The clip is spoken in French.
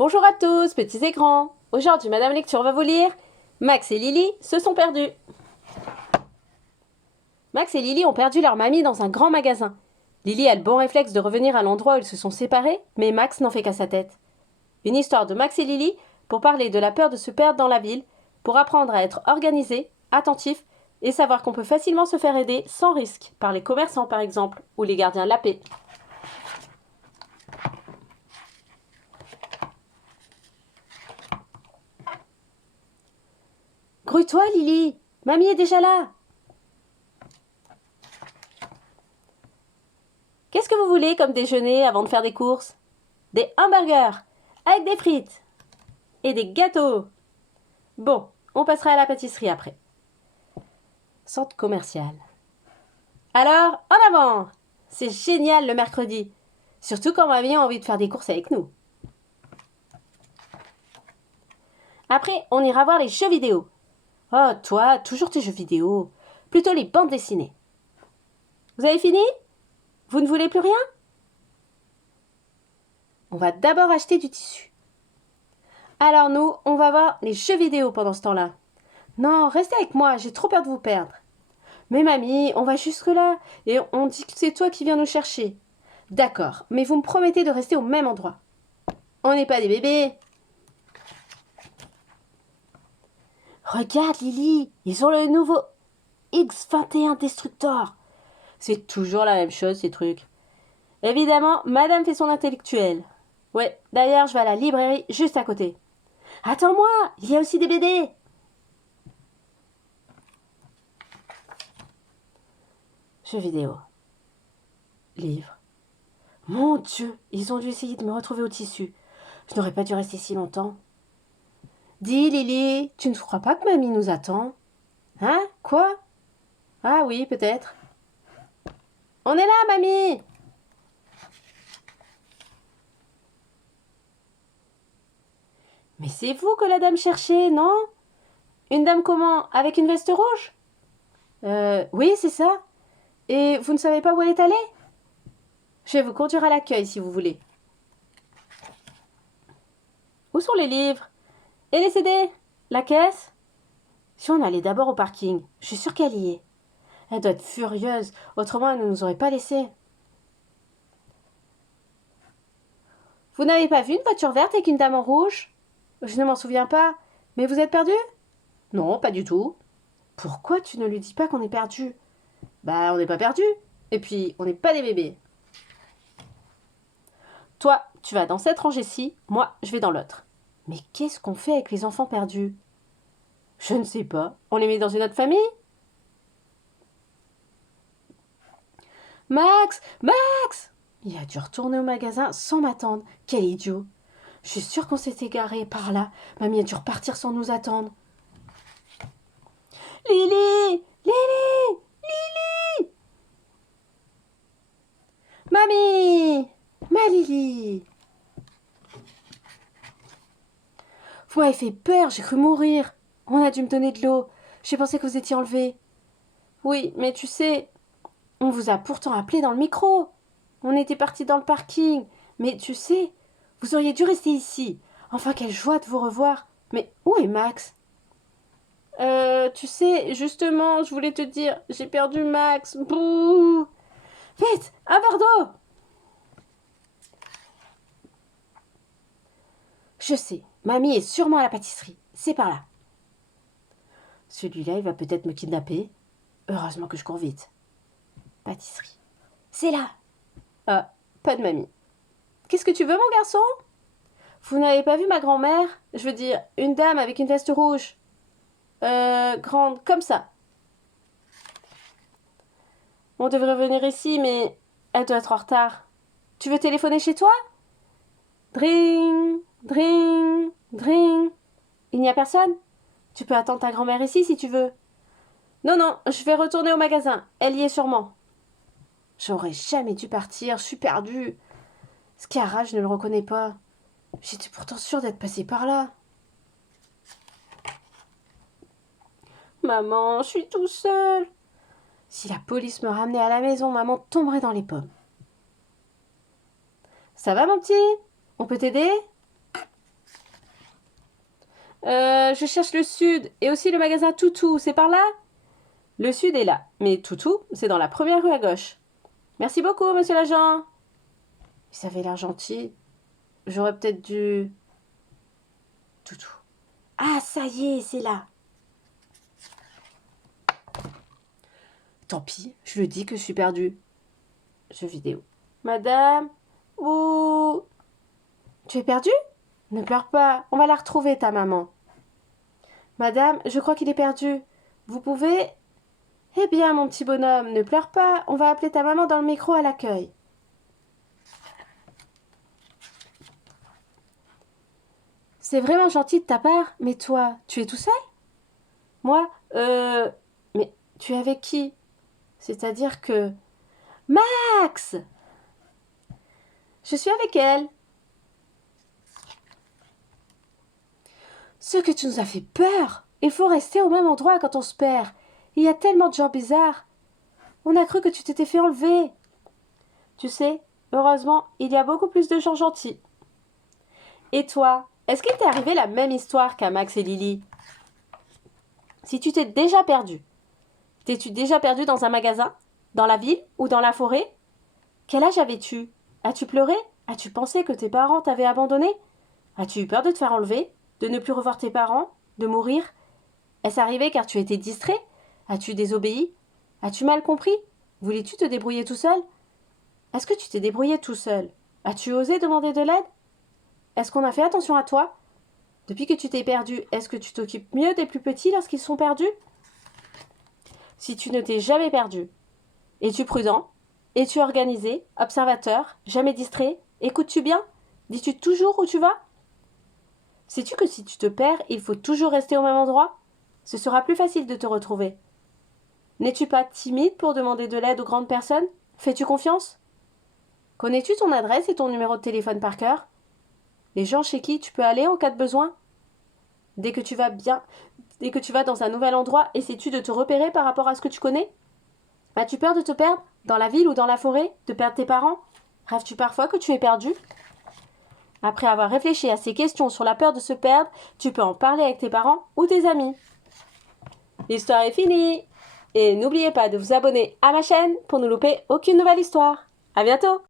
Bonjour à tous, petits et grands. Aujourd'hui, Madame Lecture va vous lire Max et Lily se sont perdus. Max et Lily ont perdu leur mamie dans un grand magasin. Lily a le bon réflexe de revenir à l'endroit où ils se sont séparés, mais Max n'en fait qu'à sa tête. Une histoire de Max et Lily pour parler de la peur de se perdre dans la ville, pour apprendre à être organisé, attentif et savoir qu'on peut facilement se faire aider sans risque, par les commerçants par exemple, ou les gardiens de la paix. Grouille-toi, Lily. Mamie est déjà là. Qu'est-ce que vous voulez comme déjeuner avant de faire des courses? Des hamburgers, avec des frites et des gâteaux. Bon, on passera à la pâtisserie après. Centre commercial. Alors, en avant! C'est génial le mercredi. Surtout quand mamie a envie de faire des courses avec nous. Après, on ira voir les jeux vidéo. Oh, toi, toujours tes jeux vidéo. Plutôt les bandes dessinées. Vous avez fini? Vous ne voulez plus rien? On va d'abord acheter du tissu. Alors nous, on va voir les jeux vidéo pendant ce temps-là. Non, restez avec moi, j'ai trop peur de vous perdre. Mais mamie, on va jusque-là, et on dit que c'est toi qui viens nous chercher. D'accord, mais vous me promettez de rester au même endroit. On n'est pas des bébés. Regarde Lily, ils ont le nouveau X21 Destructor. C'est toujours la même chose ces trucs. Évidemment, madame fait son intellectuel. Ouais, d'ailleurs, je vais à la librairie juste à côté. Attends-moi, il y a aussi des BD. Jeux vidéo. Livres. Mon Dieu, ils ont dû essayer de me retrouver au tissu. Je n'aurais pas dû rester si longtemps. Dis, Lily, tu ne crois pas que mamie nous attend? Hein? Quoi? Ah oui, peut-être. On est là, mamie! Mais c'est vous que la dame cherchait, non? Une dame comment? Avec une veste rouge? Oui, c'est ça. Et vous ne savez pas où elle est allée? Je vais vous conduire à l'accueil si vous voulez. Où sont les livres? Et les CD? La caisse? Si on allait d'abord au parking, je suis sûre qu'elle y est. Elle doit être furieuse, autrement elle ne nous aurait pas laissés. Vous n'avez pas vu une voiture verte avec une dame en rouge? Je ne m'en souviens pas. Mais vous êtes perdu? Non, pas du tout. Pourquoi tu ne lui dis pas qu'on est perdu? Bah, on n'est pas perdu. Et puis, on n'est pas des bébés. Toi, tu vas dans cette rangée-ci, moi, je vais dans l'autre. Mais qu'est-ce qu'on fait avec les enfants perdus? Je ne sais pas. On les met dans une autre famille? Max! Max! Il a dû retourner au magasin sans m'attendre. Quel idiot! Je suis sûre qu'on s'est égaré par là. Mamie a dû repartir sans nous attendre. Lily! Lily! Lily! Mamie! Ma Lily! Vous m'avez fait peur, j'ai cru mourir. On a dû me donner de l'eau. J'ai pensé que vous étiez enlevé. Oui, mais tu sais, on vous a pourtant appelé dans le micro. On était partis dans le parking. Mais tu sais, vous auriez dû rester ici. Enfin, quelle joie de vous revoir. Mais où est Max? Tu sais, justement, je voulais te dire, j'ai perdu Max. Bouh! Vite, un verre d'eau! Je sais, mamie est sûrement à la pâtisserie. C'est par là. Celui-là, il va peut-être me kidnapper. Heureusement que je cours vite. Pâtisserie. C'est là. Ah, pas de mamie. Qu'est-ce que tu veux, mon garçon? Vous n'avez pas vu ma grand-mère? Je veux dire, une dame avec une veste rouge. Grande, comme ça. On devrait venir ici, mais elle doit être en retard. Tu veux téléphoner chez toi? Dring, dring, dring. Il n'y a personne? Tu peux attendre ta grand-mère ici si tu veux. Non, non, je vais retourner au magasin. Elle y est sûrement. J'aurais jamais dû partir, je suis perdue. Scara, je ne le reconnais pas. J'étais pourtant sûre d'être passée par là. Maman, je suis tout seul. Si la police me ramenait à la maison, maman tomberait dans les pommes. Ça va, mon petit? On peut t'aider? Je cherche le sud et aussi le magasin Toutou, c'est par là? Le sud est là, mais Toutou, c'est dans la première rue à gauche. Merci beaucoup, monsieur l'agent. Il avait l'air gentil. J'aurais peut-être dû... Toutou. Ah, ça y est, c'est là. Tant pis, je le dis que je suis perdue. Jeu vidéo. Madame, ouh. Tu es perdue? Ne pleure pas, on va la retrouver, ta maman. Madame, je crois qu'il est perdu. Vous pouvez... Eh bien, mon petit bonhomme, ne pleure pas, on va appeler ta maman dans le micro à l'accueil. C'est vraiment gentil de ta part, mais toi, tu es tout seul? Moi, mais tu es avec qui? C'est-à-dire que... Max! Je suis avec elle. Ce que tu nous as fait peur! Il faut rester au même endroit quand on se perd. Il y a tellement de gens bizarres. On a cru que tu t'étais fait enlever. Tu sais, heureusement, il y a beaucoup plus de gens gentils. Et toi, est-ce qu'il t'est arrivé la même histoire qu'à Max et Lily? Si tu t'es déjà perdu, t'es-tu déjà perdu dans un magasin, dans la ville ou dans la forêt? Quel âge avais-tu? As-tu pleuré? As-tu pensé que tes parents t'avaient abandonné? As-tu eu peur de te faire enlever? De ne plus revoir tes parents? De mourir? Est-ce arrivé car tu étais distrait? As-tu désobéi? As-tu mal compris? Voulais-tu te débrouiller tout seul? Est-ce que tu t'es débrouillé tout seul? As-tu osé demander de l'aide? Est-ce qu'on a fait attention à toi? Depuis que tu t'es perdu, est-ce que tu t'occupes mieux des plus petits lorsqu'ils sont perdus? Si tu ne t'es jamais perdu, es-tu prudent? Es-tu organisé? Observateur? Jamais distrait? Écoutes-tu bien? Dis-tu toujours où tu vas? Sais-tu que si tu te perds, il faut toujours rester au même endroit? Ce sera plus facile de te retrouver. N'es-tu pas timide pour demander de l'aide aux grandes personnes? Fais-tu confiance? Connais-tu ton adresse et ton numéro de téléphone par cœur? Les gens chez qui tu peux aller en cas de besoin? Dès que tu vas dans un nouvel endroit, essaies-tu de te repérer par rapport à ce que tu connais? As-tu peur de te perdre? Dans la ville ou dans la forêt? De perdre tes parents? Rêves-tu parfois que tu es perdu? Après avoir réfléchi à ces questions sur la peur de se perdre, tu peux en parler avec tes parents ou tes amis. L'histoire est finie! Et n'oubliez pas de vous abonner à ma chaîne pour ne louper aucune nouvelle histoire. À bientôt!